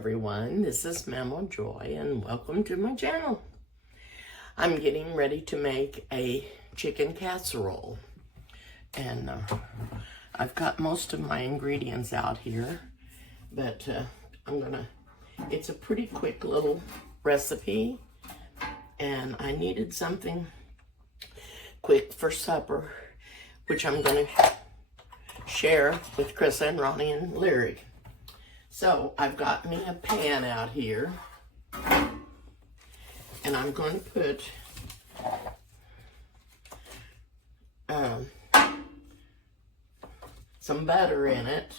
everyone, this is Mama Joy and welcome to my channel. I'm getting ready to make a chicken casserole and I've got most of my ingredients out here, but it's a pretty quick little recipe and I needed something quick for supper, which I'm gonna share with Chris and Ronnie and Lyric. So I've got me a pan out here, and I'm going to put some butter in it.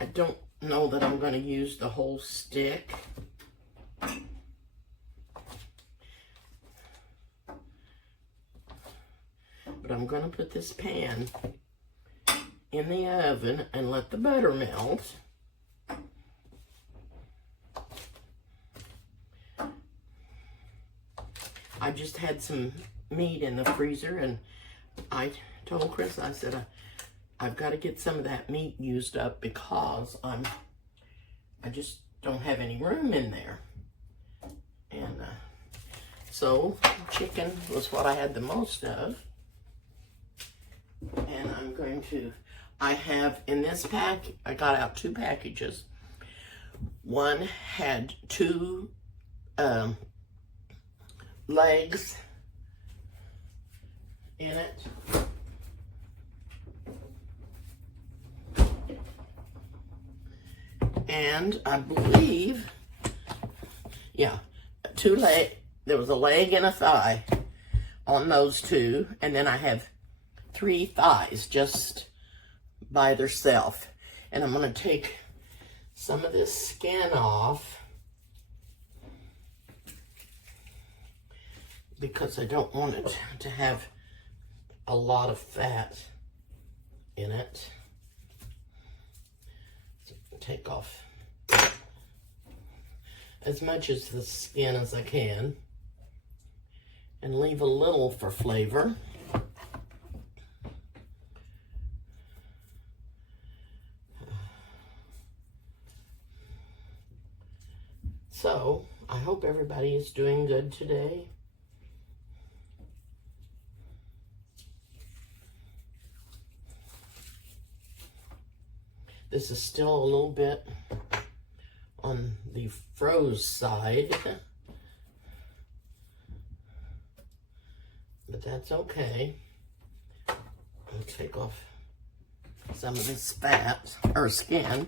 I don't know that I'm going to use the whole stick. But I'm going to put this pan in the oven and let the butter melt. I just had some meat in the freezer and I told Chris, I said, I've got to get some of that meat used up because I just don't have any room in there. And so chicken was what I had the most of. And I have in this pack, I got out 2 packages. One had 2 legs in it. And I believe, yeah, 2 legs. There was a leg and a thigh on those 2. And then I have 3 thighs just by themselves. And I'm going to take some of this skin off because I don't want it to have a lot of fat in it. So take off as much of the skin as I can and leave a little for flavor. So I hope everybody is doing good today. This is still a little bit on the froze side, but that's okay. I'll take off some of this fat, or skin.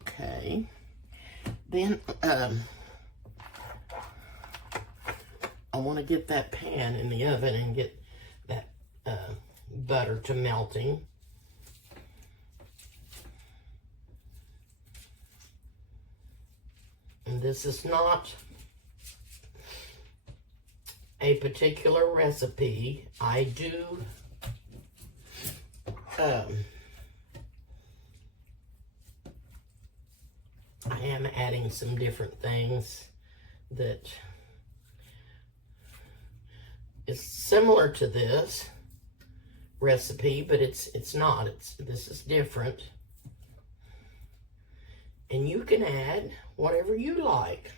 Okay. Then, I want to get that pan in the oven and get that butter to melting. And this is not a particular recipe. I do I am adding some different things that is similar to this recipe, but it's not. This is different. And you can add whatever you like.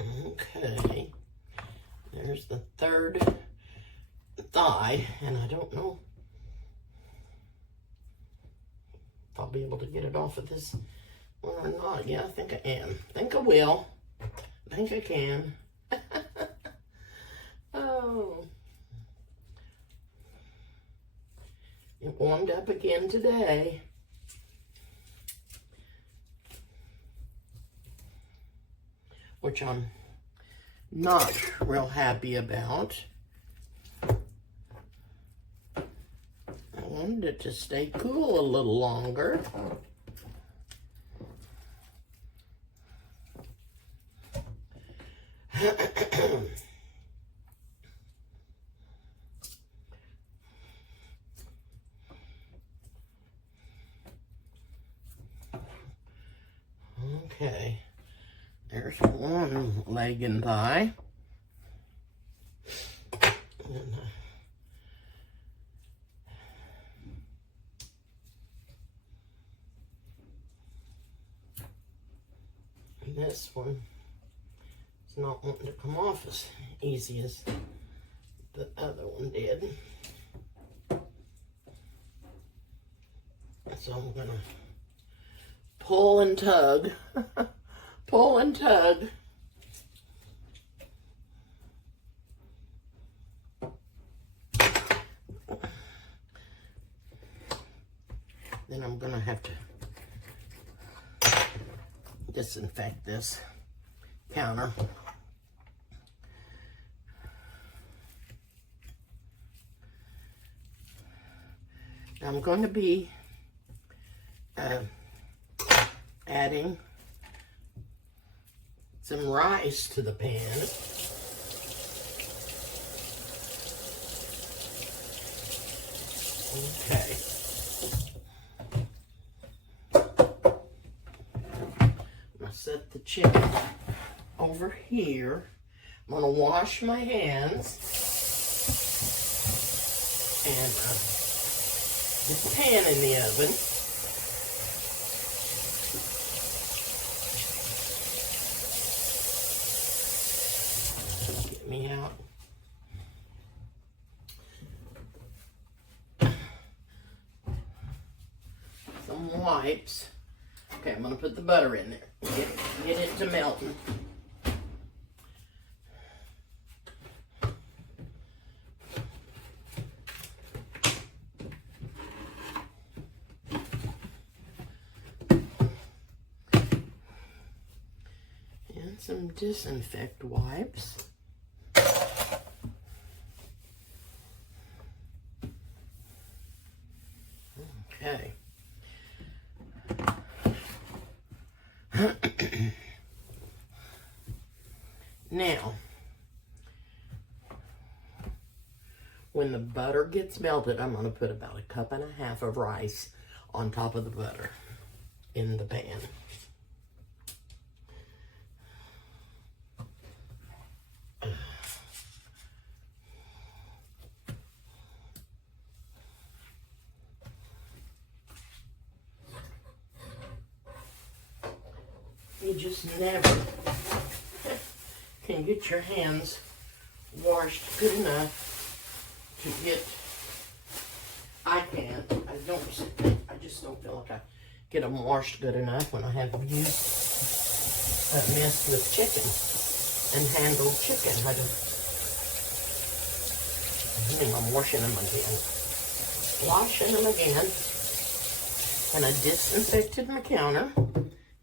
Okay. There's the 3rd thigh, and I don't know if I'll be able to get it off of this one or not. Yeah, I think I am. I think I will. I think I can. Oh. It warmed up again today. Which I'm not real happy about. I wanted it to stay cool a little longer. Okay. There's one leg and thigh. And, this one is not wanting to come off as easy as the other one did. So I'm gonna pull and tug, pull and tug. Then I'm gonna have to disinfect this counter. I'm going to be adding some rice to the pan. Okay. I'm going to set the chicken over here. I'm going to wash my hands and the pan in the oven. Get me out. Some wipes. Okay, I'm gonna put the butter in there. Get it to melting. Some disinfect wipes. Okay. Now, when the butter gets melted, I'm going to put about 1.5 cups of rice on top of the butter in the pan. You just never can get your hands washed good enough to get, I just don't feel like I get them washed good enough when I have messed with chicken and handled chicken. I'm washing them again. Washing them again. And I disinfected my counter.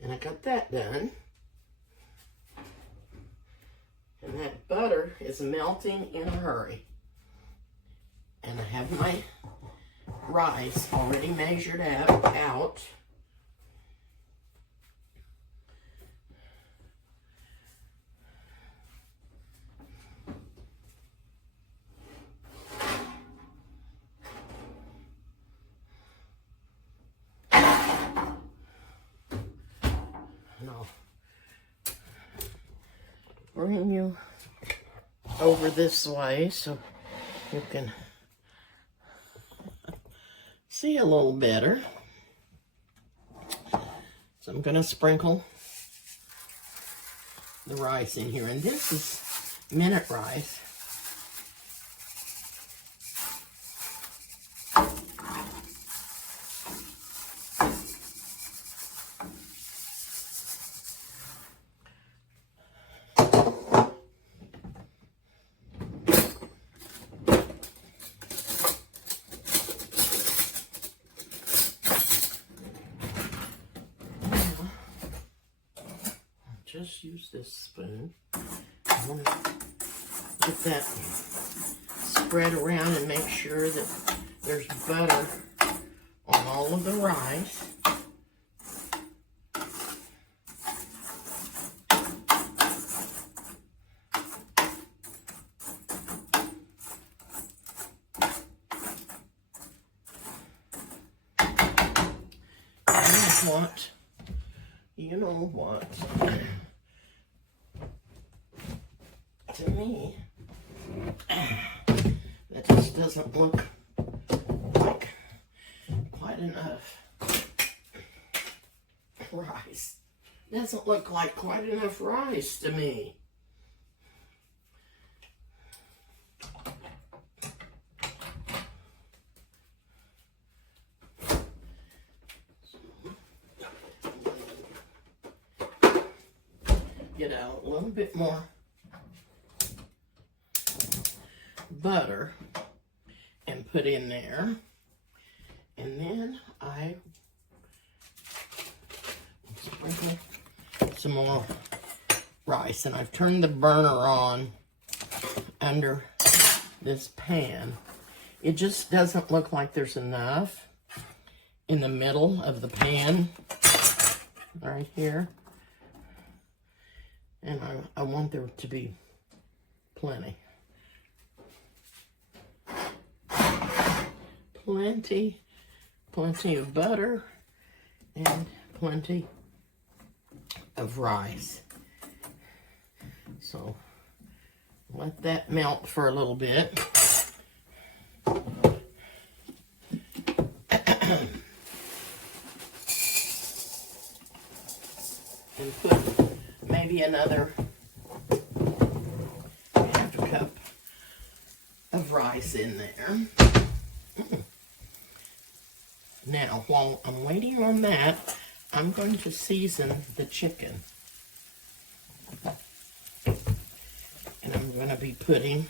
And I got that done. And that butter is melting in a hurry. And I have my rice already measured out. Bring you over this way so you can see a little better. So I'm going to sprinkle the rice in here, and this is minute rice. Just use this spoon. I want to get that spread around and make sure that there's butter on all of the rice. You know what? To me, that just doesn't look like quite enough rice. Doesn't look like quite enough rice to me. Get out a little bit more butter and put in there. And then I sprinkle some more rice, and I've turned the burner on under this pan. It just doesn't look like there's enough in the middle of the pan right here, and I want there to be plenty of butter and plenty of rice. So let that melt for a little bit. And put maybe another half a cup of rice in there. Now, while I'm waiting on that, I'm going to season the chicken. And I'm going to be putting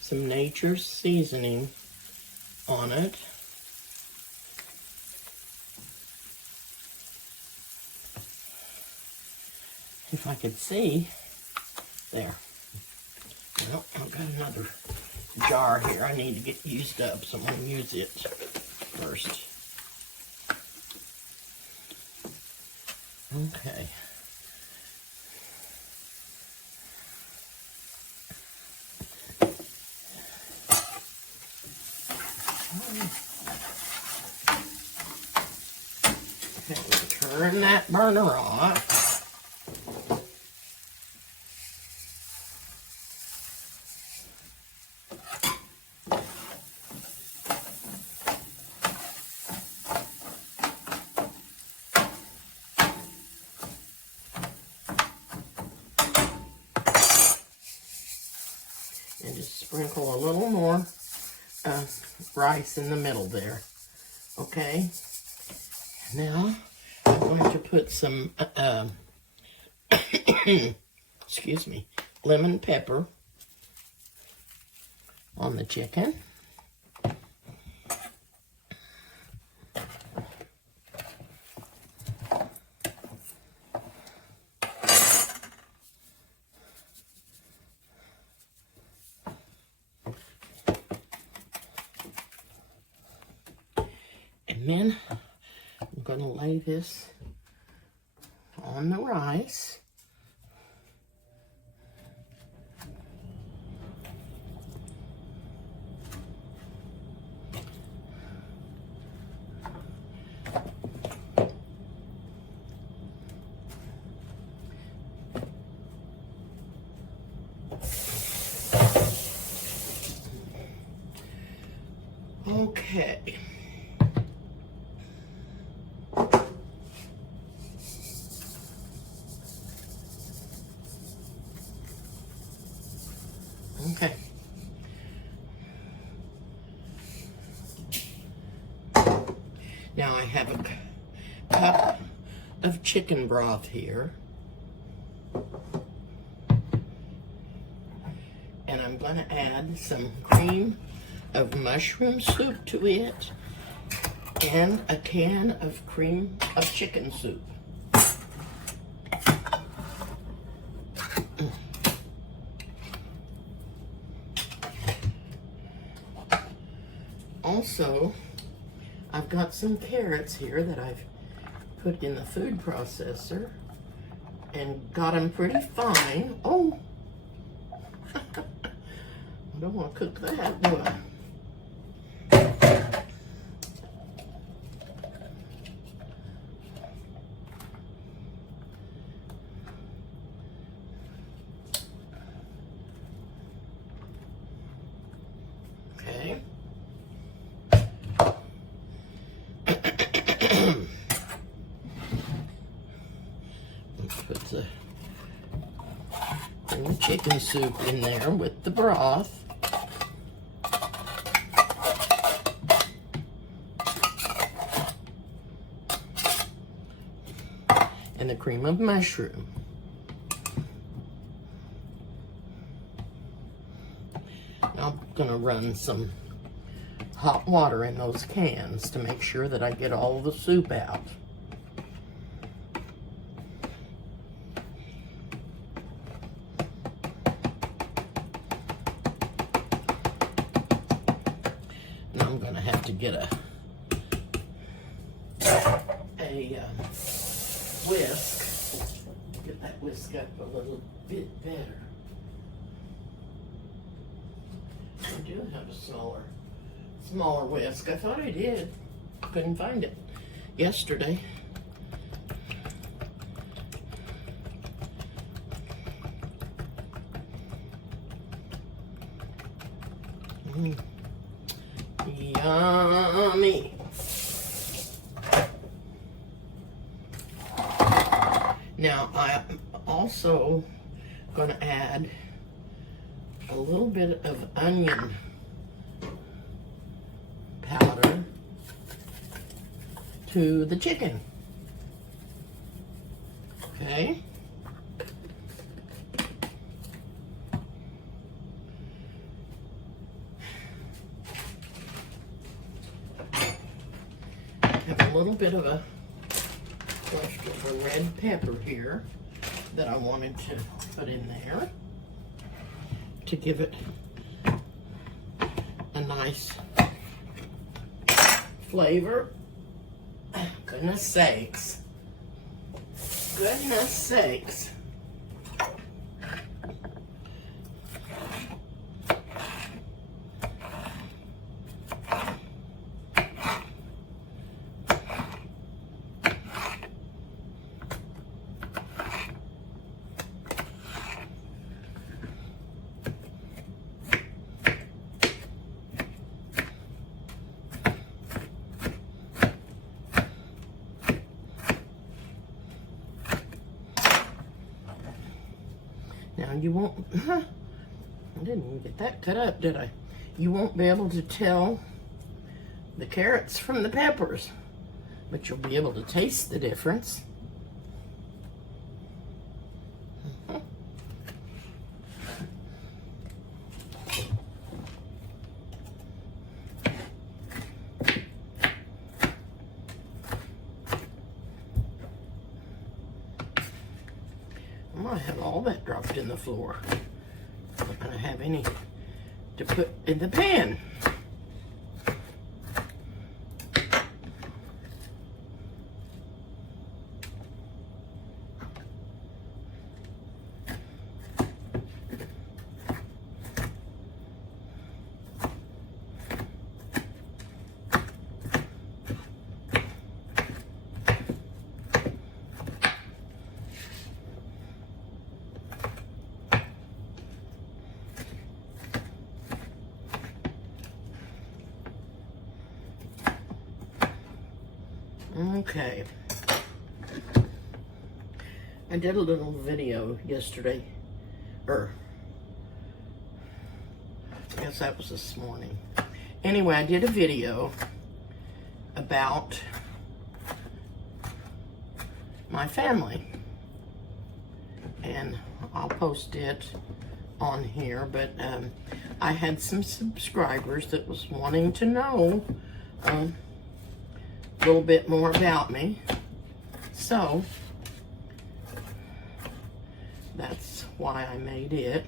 some Nature's seasoning on it. If I could see, there. Well, I've got another jar here I need to get used up, so I'm going to use it first. Okay. Okay, we'll turn that burner off. And just sprinkle a little more rice in the middle there. Okay. Now I'm going to put some, excuse me, lemon pepper on the chicken. And then I'm going to lay this on the rice. Okay. Okay. Now I have a cup of chicken broth here. And I'm going to add some cream of mushroom soup to it and a can of cream of chicken soup. Also, I've got some carrots here that I've put in the food processor and got them pretty fine. Oh, I don't want to cook that, do I? Okay. chicken soup in there with the broth. And the cream of mushroom. Now I'm gonna run some hot water in those cans to make sure that I get all the soup out. Now I'm gonna have to get a whisk. Get that whisk up a little bit better. I do have a smaller whisk. I thought I did. Couldn't find it yesterday. Yummy. Now I'm also going to add a little bit of onion powder to the chicken. Okay. Have a little bit of a red pepper here that I wanted to put in there to give it a nice flavor. Goodness sakes. Goodness sakes. Now you won't, I didn't even get that cut up, did I? You won't be able to tell the carrots from the peppers, but you'll be able to taste the difference. I might have all that dropped in the floor. I'm not going to have any to put in the pan. Okay. I did a little video yesterday, or I guess that was this morning. Anyway, I did a video about my family, and I'll post it on here, but I had some subscribers that was wanting to know a little bit more about me, so that's why I made it,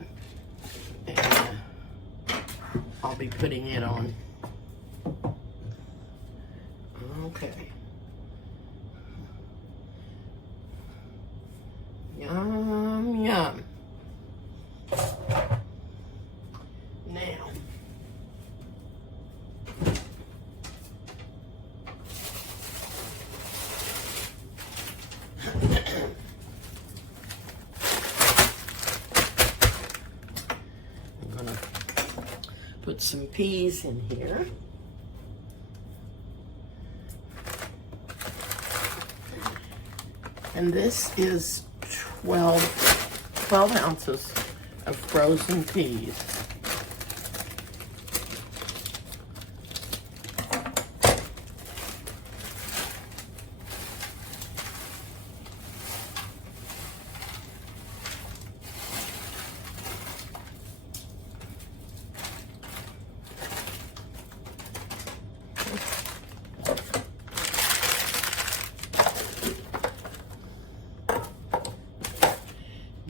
and I'll be putting it on. Okay. Yum, yum. Now, I'm gonna put some peas in here. And this is 12 ounces of frozen peas.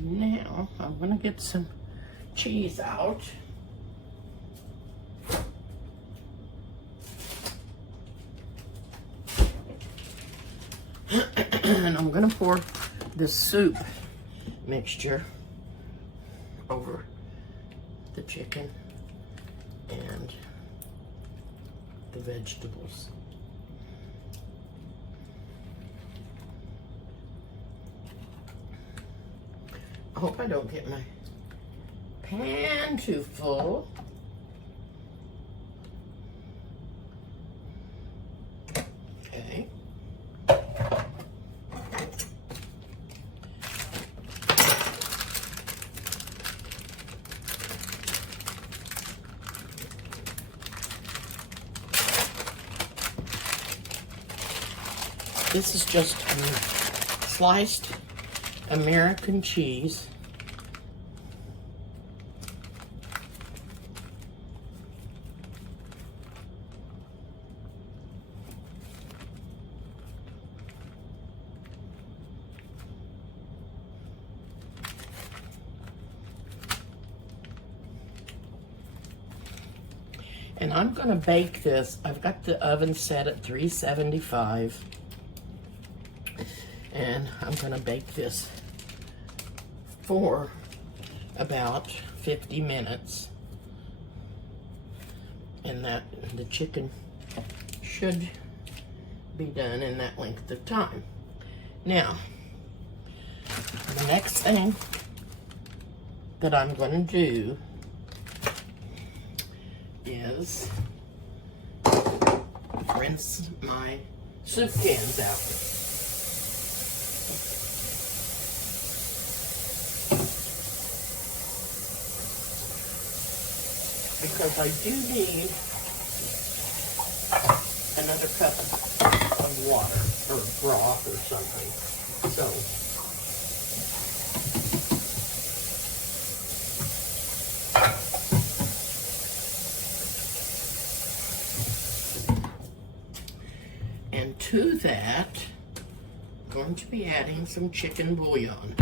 Now I'm going to get some cheese out. And I'm going to pour this soup mixture over the chicken and the vegetables. I hope I don't get my pan too full. Okay. This is just sliced American cheese. And I'm going to bake this. I've got the oven set at 375. And I'm going to bake this for about 50 minutes. And that the chicken should be done in that length of time. Now, the next thing that I'm going to do is rinse my soup cans out. Because I do need another cup of water or broth or something. So to that, I'm going to be adding some chicken bouillon.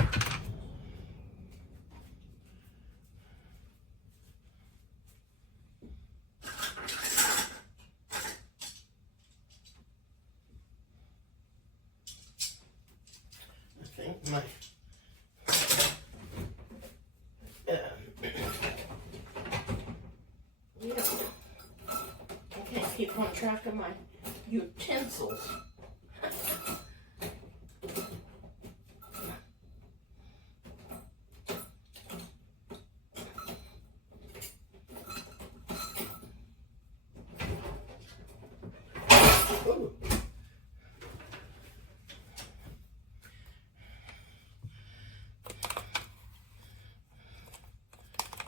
I think my yeah, I can't keep on track of my utensils. Ooh.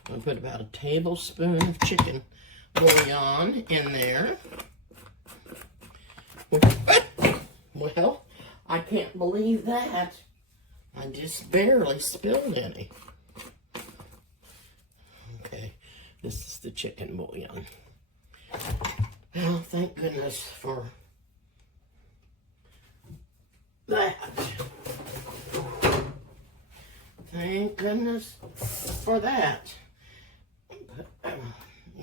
I'll put about a tablespoon of chicken bouillon in there. Well, I can't believe that. I just barely spilled any. Okay, this is the chicken bouillon. Well, thank goodness for that. Thank goodness for that. Put a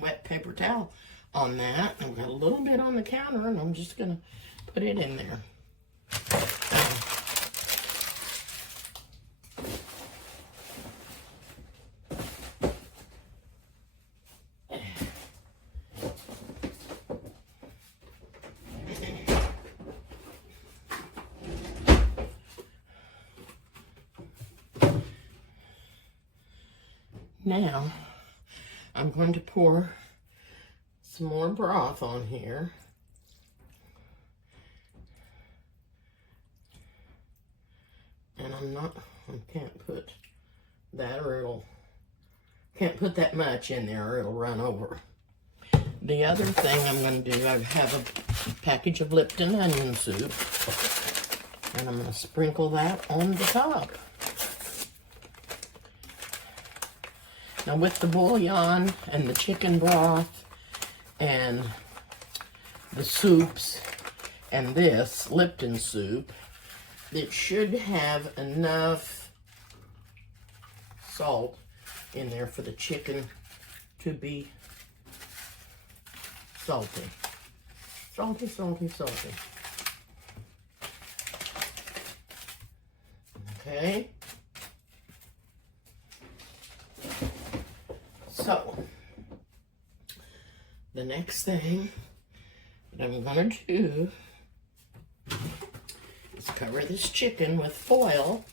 wet paper towel on that. I've got a little bit on the counter, and I'm just going to put it in there. Now, I'm going to pour some more broth on here. And I can't put that or it'll Can't put that much in there or it'll run over. The other thing I'm going to do, I have a package of Lipton onion soup. And I'm going to sprinkle that on the top. Now with the bouillon and the chicken broth and the soups and this Lipton soup, it should have enough salt in there for the chicken to be salty. Salty, salty, salty. Okay. So, the next thing that I'm going to do is cover this chicken with foil.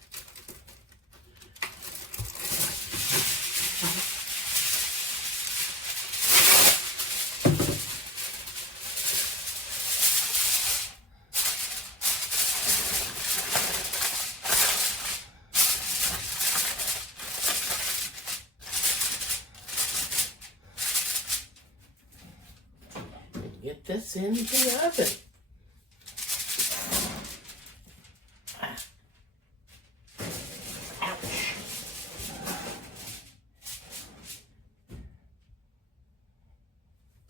Get this in the oven. Ouch.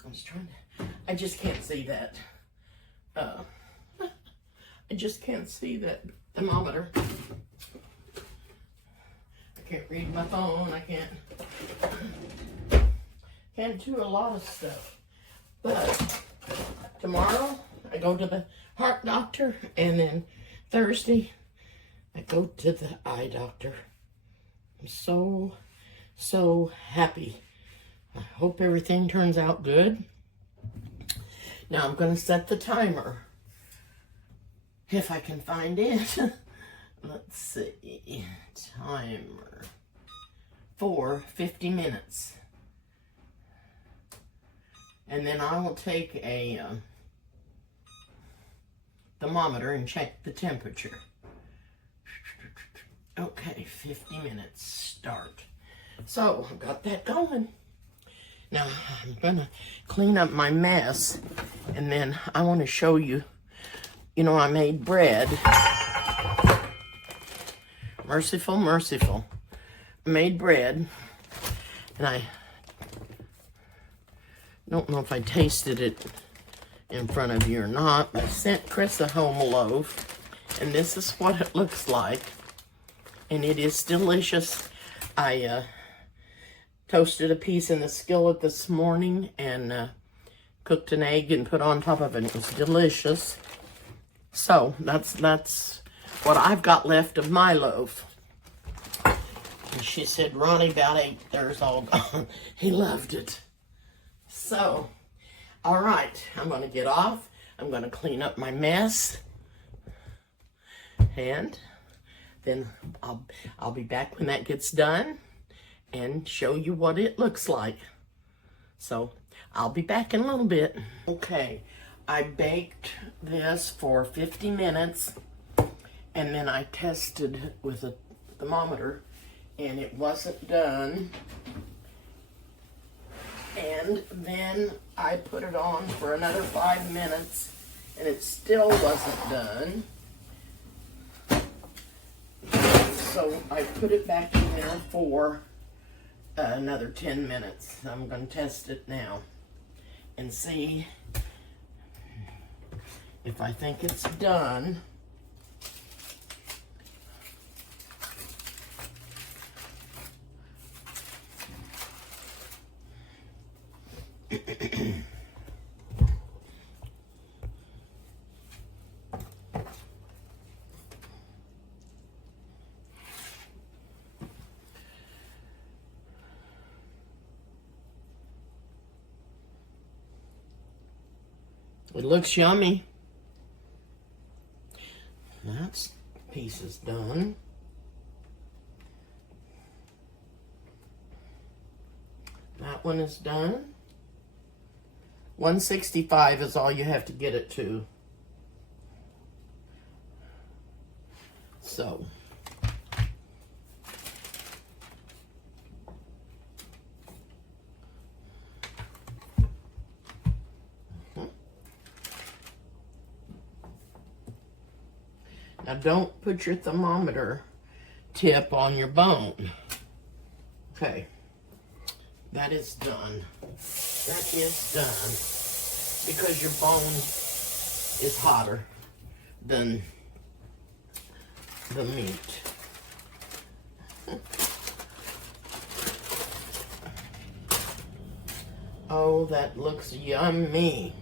I was trying to, I just can't see that. I just can't see that thermometer. I can't read my phone. I can't do a lot of stuff. But tomorrow, I go to the heart doctor, and then Thursday, I go to the eye doctor. I'm so happy. I hope everything turns out good. Now I'm going to set the timer, if I can find it. Let's see, timer for 50 minutes. And then I will take a thermometer and check the temperature. Okay, 50 minutes, start. So, I've got that going. Now, I'm gonna clean up my mess, and then I want to show you, I made bread. Merciful, merciful. I made bread, and I don't know if I tasted it in front of you or not, but I sent Chris a home loaf, and this is what it looks like, and it is delicious. I toasted a piece in the skillet this morning and cooked an egg and put on top of it. It was delicious. So that's what I've got left of my loaf. And she said Ronnie about ate theirs all gone. He loved it. So, all right, I'm going to get off. I'm going to clean up my mess. And then I'll be back when that gets done and show you what it looks like. So, I'll be back in a little bit. Okay, I baked this for 50 minutes, and then I tested with a thermometer, and it wasn't done. And then I put it on for another 5 minutes, and it still wasn't done. So I put it back in there for another 10 minutes. I'm going to test it now and see if I think it's done. It looks yummy. That piece is done. That one is done. 165 is all you have to get it to. So, Now don't put your thermometer tip on your bone. Okay, that is done. That is done because your bone is hotter than the meat. Oh, that looks yummy.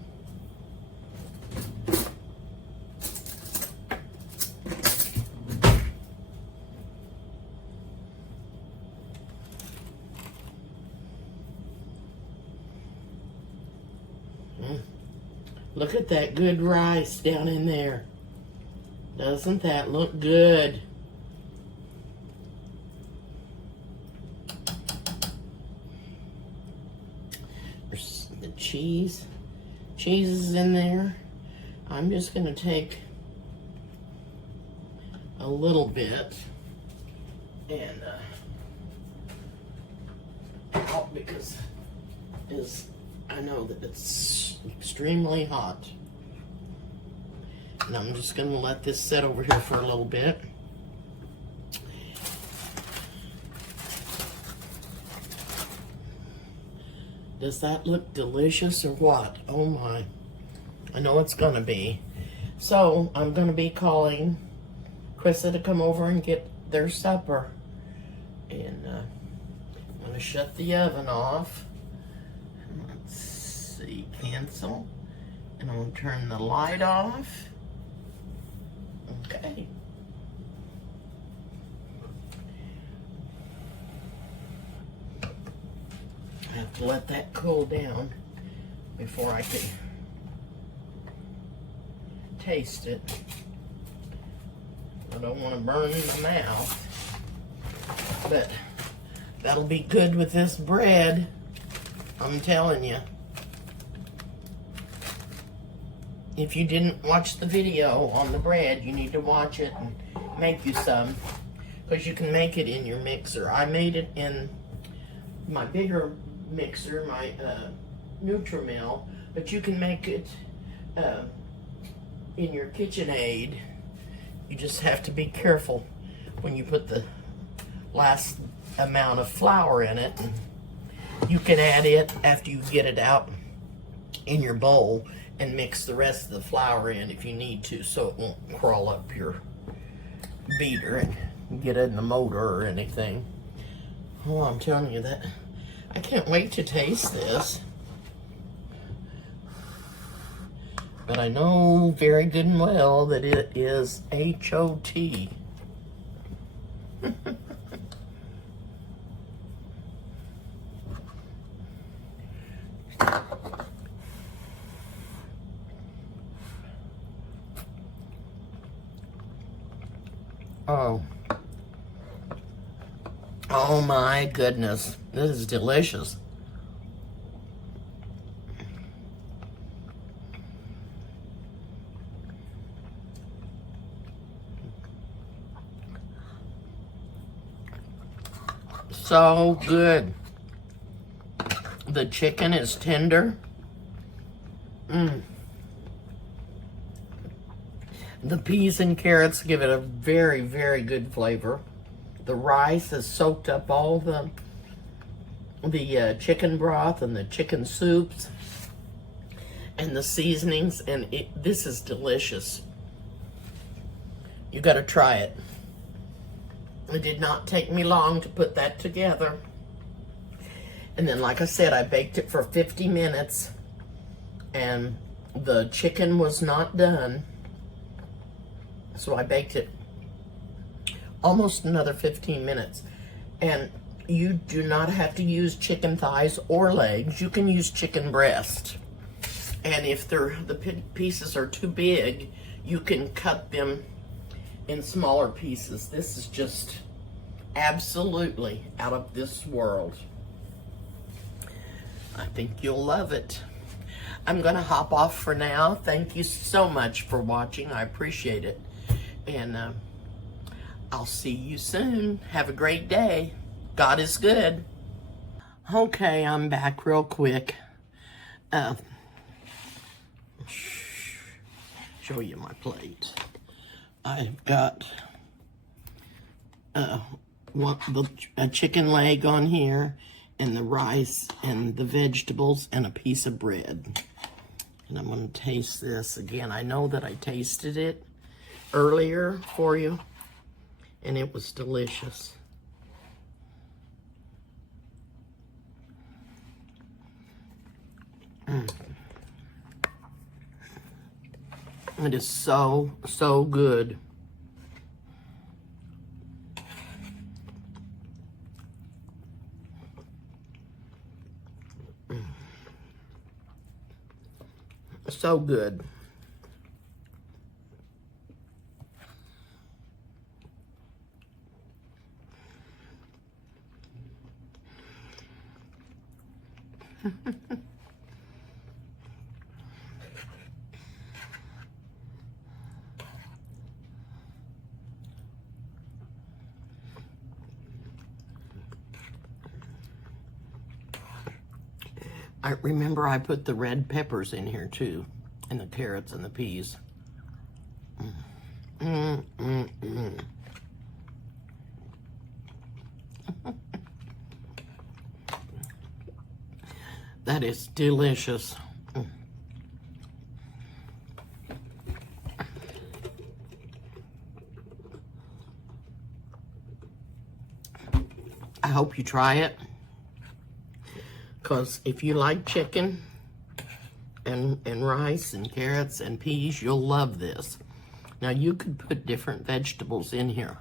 Look at that good rice down in there. Doesn't that look good? There's the cheese. Cheese is in there. I'm just going to take a little bit and out because I know that it's extremely hot. And I'm just going to let this sit over here for a little bit. Does that look delicious or what? Oh my. I know it's going to be. So I'm going to be calling Krista to come over and get their supper. And I'm going to shut the oven off. Let's see, cancel. And I'm going to turn the light off. Okay. I have to let that cool down before I can taste it. I don't want to burn my mouth, but that'll be good with this bread, I'm telling you. If you didn't watch the video on the bread, you need to watch it and make you some, because you can make it in your mixer. I made it in my bigger mixer, my Nutri-Mill, but you can make it in your KitchenAid. You just have to be careful when you put the last amount of flour in it. You can add it after you get it out in your bowl and mix the rest of the flour in if you need to, so it won't crawl up your beater and get in the motor or anything. Oh, I'm telling you that. I can't wait to taste this. But I know very good and well that it is H-O-T. Oh my goodness, this is delicious. So good. The chicken is tender. The peas and carrots give it a very, very good flavor. The rice has soaked up all the chicken broth and the chicken soups and the seasonings, and this is delicious. You got to try it. It did not take me long to put that together. And then, like I said, I baked it for 50 minutes, and the chicken was not done. So I baked it almost another 15 minutes. And you do not have to use chicken thighs or legs. You can use chicken breast. And if the pieces are too big, you can cut them in smaller pieces. This is just absolutely out of this world. I think you'll love it. I'm going to hop off for now. Thank you so much for watching. I appreciate it. And I'll see you soon. Have a great day. God is good. Okay, I'm back real quick. Show you my plate. I've got a chicken leg on here, and the rice, and the vegetables, and a piece of bread. And I'm going to taste this again. I know that I tasted it earlier for you, and it was delicious. It is so, so good. So good. I remember I put the red peppers in here too, and the carrots and the peas. That is delicious. I hope you try it, because if you like chicken and rice and carrots and peas, you'll love this. Now, you could put different vegetables in here.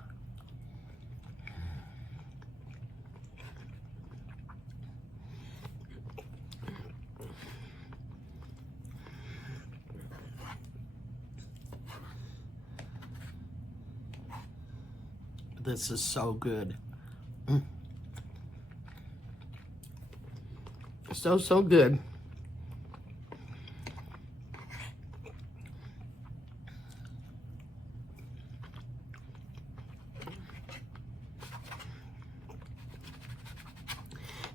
This is so good. So, so good.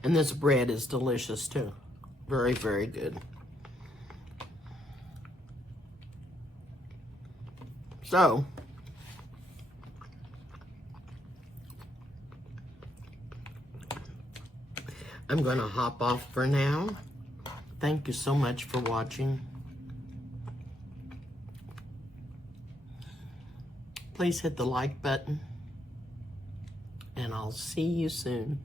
And this bread is delicious too. Very, very good. So, I'm going to hop off for now. Thank you so much for watching. Please hit the like button, and I'll see you soon.